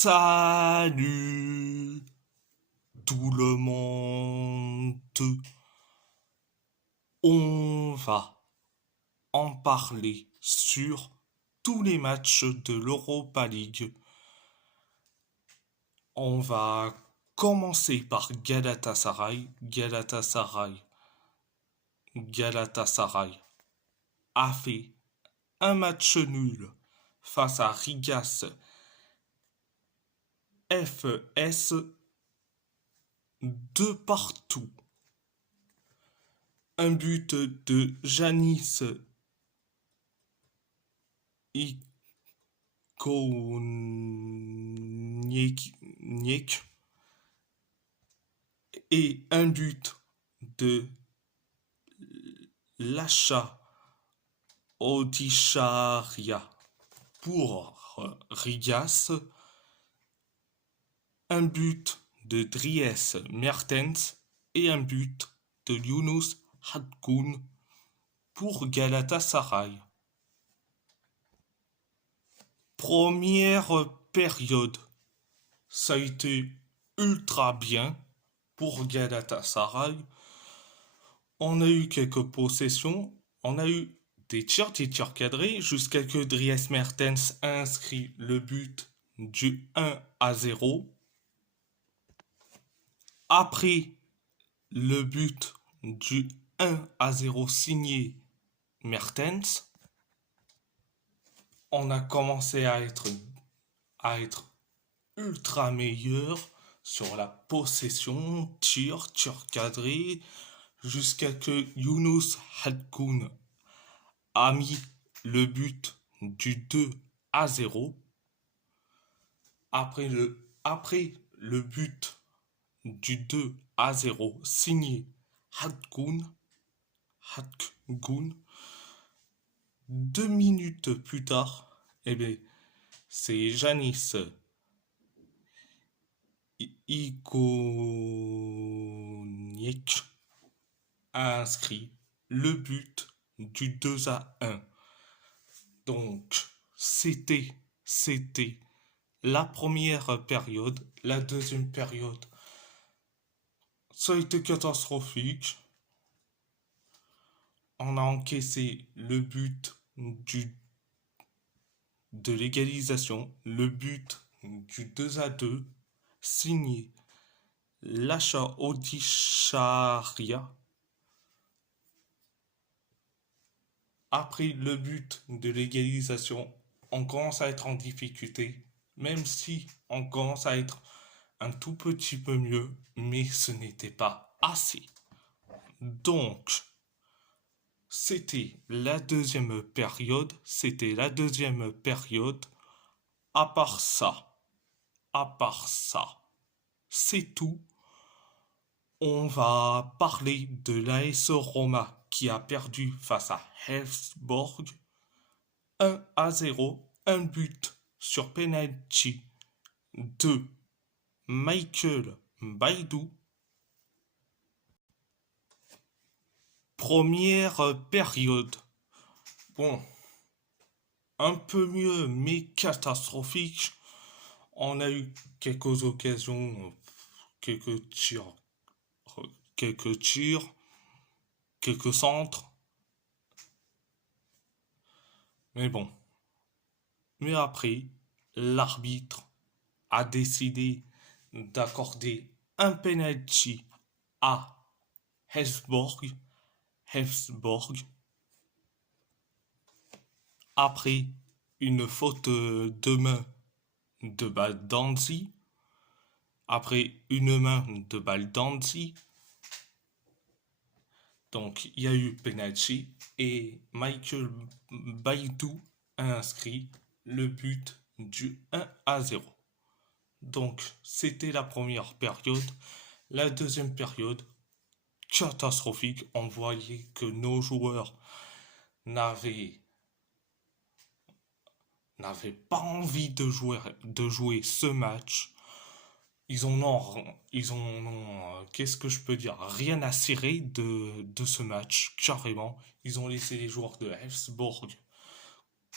Salut tout le monde. On va en parler sur tous les matchs de l'Europa League. On va commencer par Galatasaray. Galatasaray a fait un match nul face à Rigas FS de partout. Un but de Janis Ikoniek et un but de Lasha Odisharia pour Rigas, un but de Dries Mertens et un but de Yunus Hadkoun pour Galatasaray. Première période, ça a été ultra bien pour Galatasaray. On a eu quelques possessions, on a eu des tirs cadrés jusqu'à que Dries Mertens a inscrit le but du 1-0. Après le but du 1-0 signé Mertens, on a commencé à être ultra meilleur sur la possession, tir cadré, jusqu'à que Yunus Hadkoun a mis le but du 2-0. Après le but du 2-0 signé Hadkoun, 2 minutes plus tard, c'est Janis Ikoniek a inscrit le but du 2-1. Donc, c'était la première période. La deuxième période, ça a été catastrophique. On a encaissé le but de l'égalisation, le but du 2-2, signé Lasha Odisharia. Après le but de l'égalisation, on commence à être en difficulté, même si on commence à être un tout petit peu mieux, mais ce n'était pas assez. Donc, c'était la deuxième période. À part ça, c'est tout. On va parler de l'AS Roma qui a perdu face à Elfsborg 1-0, un but sur penalty de Michael Baidou. Première période. Bon, un peu mieux, mais catastrophique. On a eu quelques occasions, quelques tirs, quelques centres. Mais bon. Mais après, l'arbitre a décidé d'accorder un penalty à Elfsborg. Après une faute de main de Baldanzi. Donc il y a eu penalty et Michael Baidou a inscrit le but du 1-0. Donc c'était la première période. La deuxième période, catastrophique. On voyait que nos joueurs n'avaient pas envie de jouer ce match. Ils ont qu'est-ce que je peux dire, rien à cirer de ce match, carrément. Ils ont laissé les joueurs de Elfsborg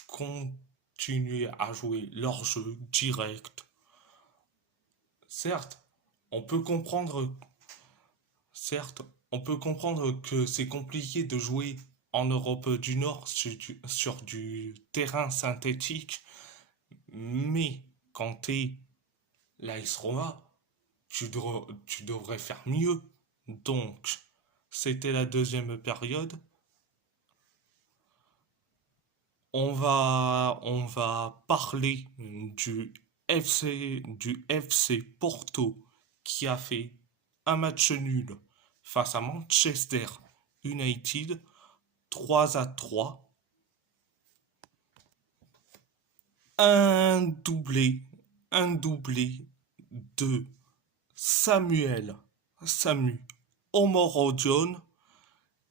continuer à jouer leur jeu direct. certes, on peut comprendre, certes, on peut comprendre que c'est compliqué de jouer en Europe du Nord sur du terrain synthétique, mais quand t'es l'AS Roma, tu devrais faire mieux. Donc, c'était la deuxième période. On va parler du FC Porto qui a fait un match nul face à Manchester United 3-3. Un doublé, un doublé de Samu Omorodion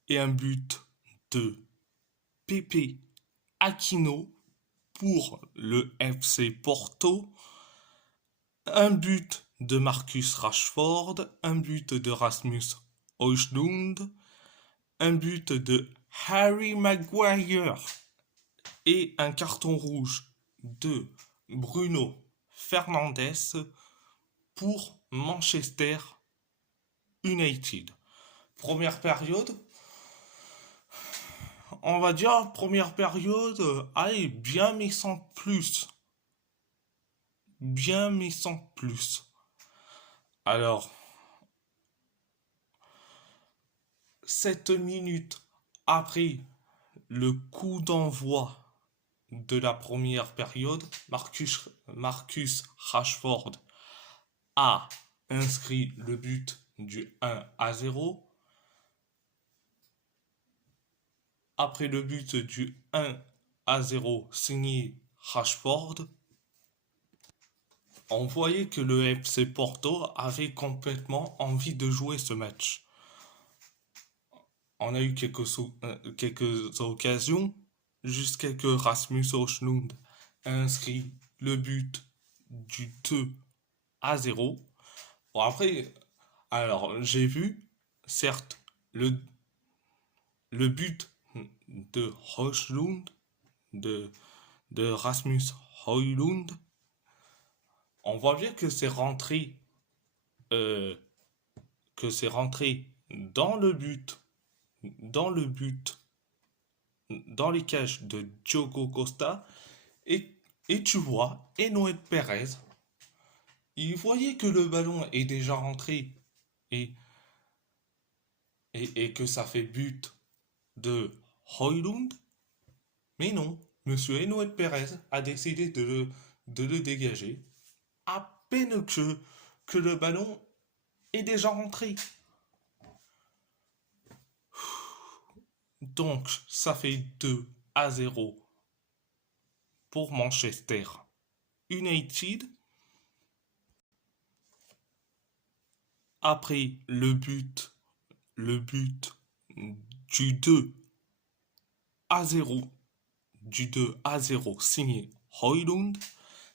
et un but de Pepe Aquino pour le FC Porto, un but de Marcus Rashford, un but de Rasmus Højlund, un but de Harry Maguire et un carton rouge de Bruno Fernandes pour Manchester United. Première période, on va dire première période, allez, bien mais sans plus. Bien mais sans plus. Alors, 7 minutes après le coup d'envoi de la première période, Marcus Rashford a inscrit le but du 1-0. Après le but du 1-0 signé Rashford, on voyait que le FC Porto avait complètement envie de jouer ce match. On a eu quelques occasions jusqu'à que Rasmus Højlund a inscrit le but du 2-0. Bon, après, alors j'ai vu, certes, le but de Højlund, de Rasmus Højlund, on voit bien euh, que c'est rentré dans le but, dans le but, dans les cages de Diogo Costa, et tu vois, Enoet Perez, il voyait que le ballon est déjà rentré et, et que ça fait but de Højlund, mais non, monsieur Enoet Perez a décidé de le dégager à peine que le ballon est déjà rentré. Donc, ça fait 2-0 pour Manchester United. Après le but du 2-0, du 2-0 signé Højlund,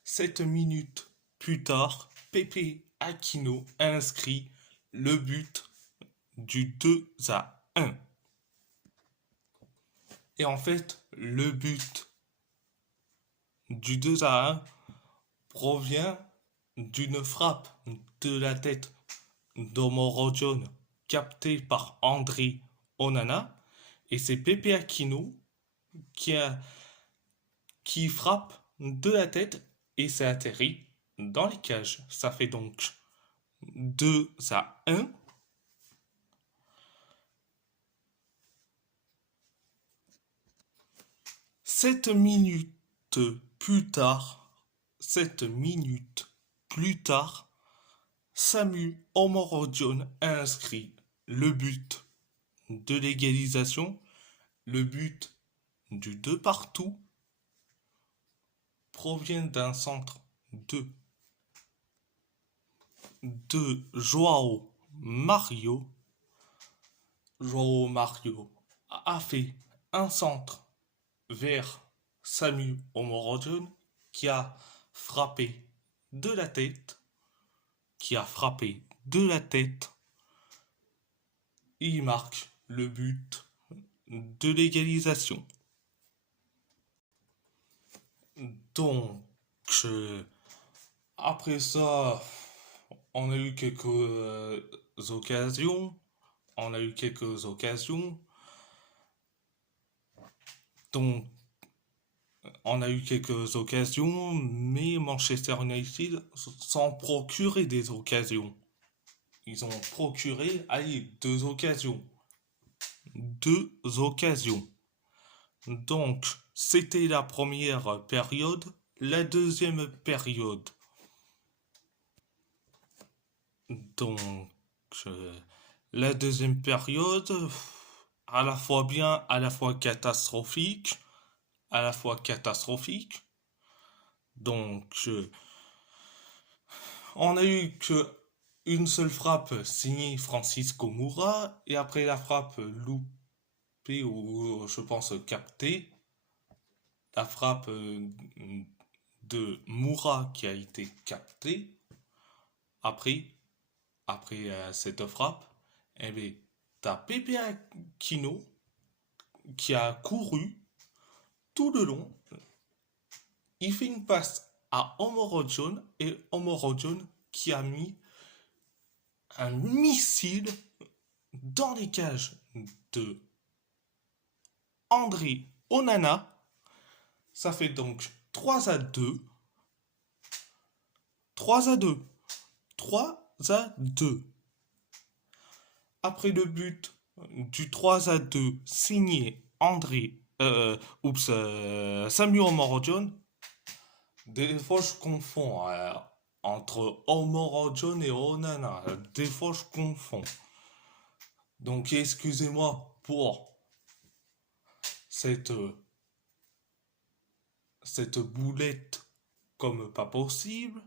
7 minutes plus tard, Pepe Aquino a inscrit le but du 2-1. Et en fait, le but du 2-1 provient d'une frappe de la tête d'Omorodion captée par André Onana. Et c'est Pepe Aquino qui frappe de la tête et ça atterrit dans les cages. Ça fait donc 2-1. 7 minutes plus tard, 7 minutes plus tard, Samu Omorodion a inscrit le but de l'égalisation, le but du 2 partout provient d'un centre de Joao Mario. Joao Mario a fait un centre vers Samu Omorodion qui a frappé de la tête, il marque le but de l'égalisation. Donc, après ça, On a eu quelques occasions. On a eu quelques occasions. Donc, on a eu quelques occasions, mais Manchester United s'en procurait des occasions. Ils ont procuré, allez, deux occasions. Deux occasions. Donc, c'était la première période. La deuxième période. Donc, la deuxième période, à la fois bien, à la fois catastrophique. À la fois catastrophique. Donc, on a eu que une seule frappe signée Francisco Moura, et après la frappe loupée ou je pense captée, la frappe de Moura qui a été captée, après, cette frappe, eh bien, t'as Pepe Aquino qui a couru tout le long. Il fait une passe à Omoro John et Omoro John qui a mis un missile dans les cages de André Onana. Ça fait donc 3-2. 3-2. 3-2. Après le but du 3-2 signé Samuel Morojon, des fois je confonds entre Morojon et Onana. Des fois je confonds. Donc excusez-moi pour cette boulette comme pas possible.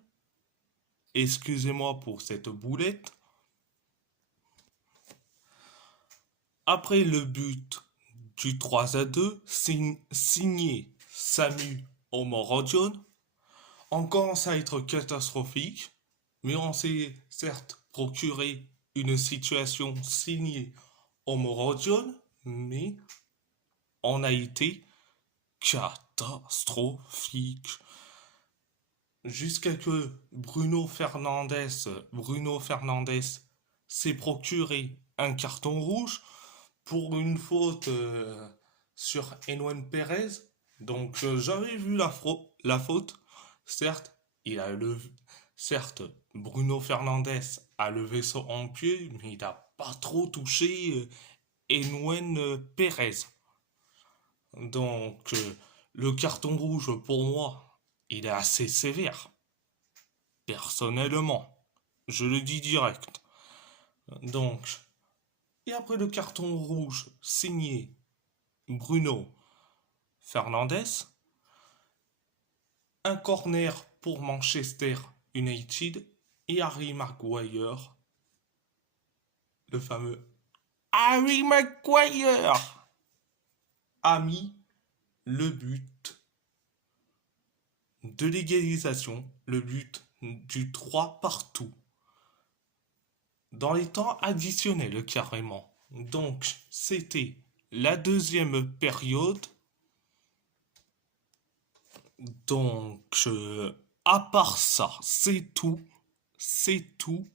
Excusez-moi pour cette boulette. Après le but du 3-2, signé Samu Omorodion, on commence à être catastrophique, mais on s'est certes procuré une situation signée Omorodion, mais on a été catastrophique. Jusqu'à que Bruno Fernandes s'est procuré un carton rouge pour une faute sur Enwen Perez. Donc j'avais vu la faute. Certes, certes, Bruno Fernandes a levé son pied, mais il n'a pas trop touché Enwen Perez. Donc le carton rouge pour moi, il est assez sévère. Personnellement, je le dis direct. Donc, et après le carton rouge signé Bruno Fernandes, un corner pour Manchester United et Harry Maguire, le fameux Harry Maguire, a mis le but de l'égalisation, le but du 3 partout, dans les temps additionnels carrément. Donc c'était la deuxième période. Donc à part ça, c'est tout. C'est tout.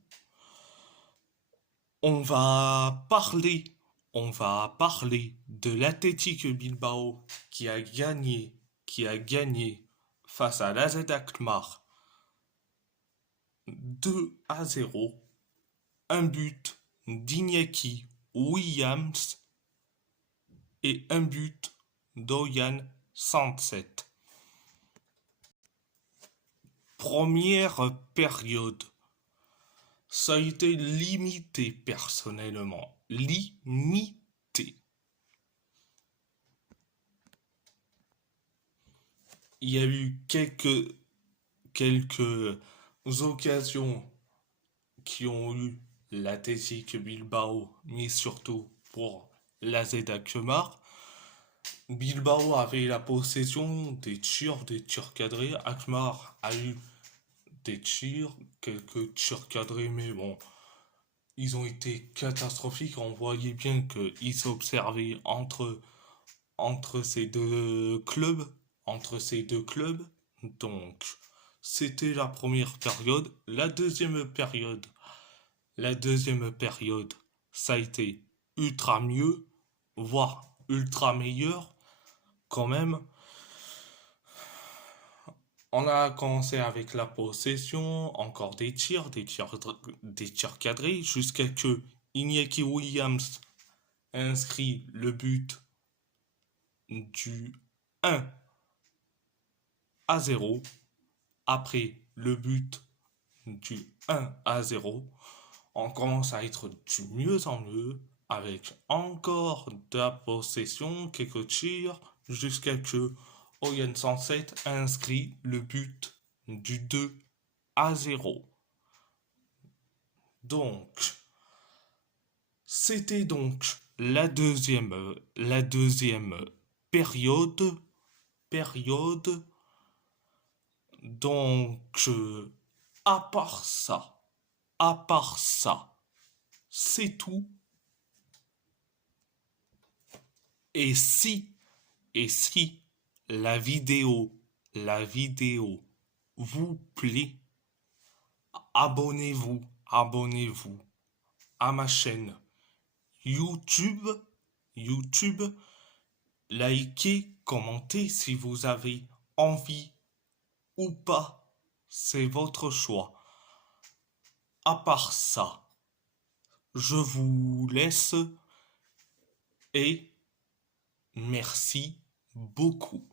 On va parler, de l'Athletic Bilbao qui a gagné face à l'AZ Alkmaar 2-0. Un but d'Iñaki Williams et un but d'Oyan Sanset. Première période, ça a été limité personnellement. Limité. Il y a eu quelques occasions qui ont eu l'Athletic Bilbao, mais surtout pour l'AZ Alkmaar. Bilbao avait la possession des tirs cadrés. Alkmaar a eu des tirs, quelques tirs cadrés, mais bon, ils ont été catastrophiques. On voyait bien qu'ils s'observaient entre ces deux clubs. Donc, c'était la première période. La deuxième période, ça a été ultra mieux, voire ultra meilleur quand même. On a commencé avec la possession, encore des tirs cadrés, jusqu'à que Iñaki Williams inscrit le but du 1-0. Après le but du 1-0, on commence à être du mieux en mieux, avec encore de la possession, quelques tirs, jusqu'à que Oyen Sunset inscrit le but du 2-0. Donc, c'était donc la deuxième période. Donc, à part ça, à part ça, c'est tout. Et si la vidéo vous plaît, abonnez-vous à ma chaîne YouTube, YouTube, likez, commentez si vous avez envie ou pas, c'est votre choix. À part ça, je vous laisse et merci beaucoup.